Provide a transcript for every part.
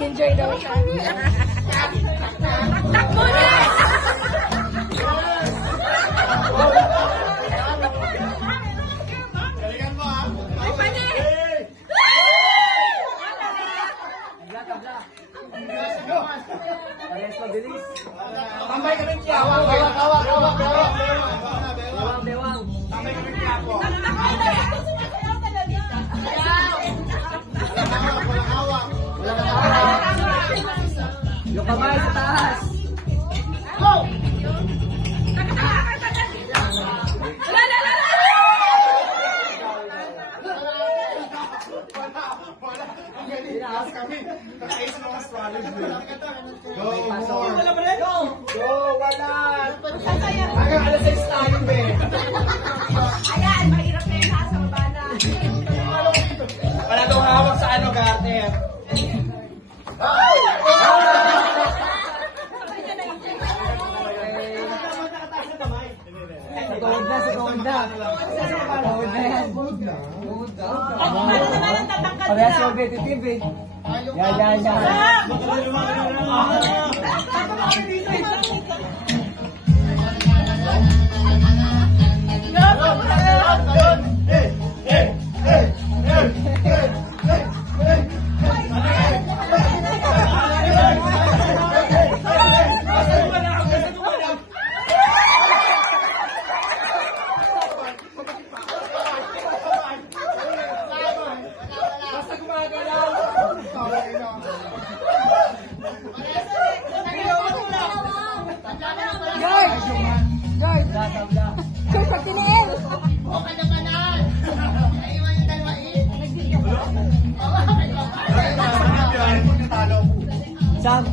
Nag-enjoy daw siya. Takbo na! Galingan mo ha. Ay, pwede! Parehas mabilis. Tambay ka rin siya. Hawak. Bewang. Tambay ka rin siya po. Walang hawak. Yung kamay sa taas. Wala. Ang galing. Kami. Nakaisa mga astrology. Go more. Go. Wala. Hanggang alas 6 tayo, be. Ayan, mahirap na yun ha, sa baba na. Wala daw hawak sa ano, Garter. Sa tuhod na. Tuhod na yan. Parehas competitive eh. Yan. Basta gumagalaw. Guard! Guard, pag tiniin! Sam.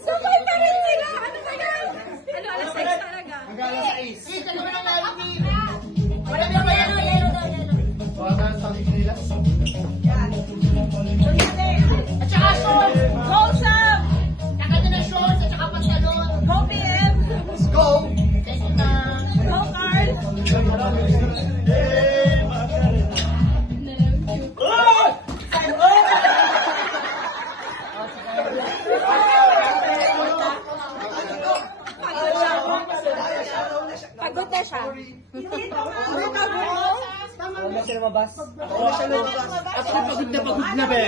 Sabay pa rin sila! Ano ba yan? Ano, alas 6 talaga? Hanggang alas 6. Go, Sam! Go, PM! Let's go. Go, Carl! Pagod na siya. Wala siya lumabas. At pagod na be.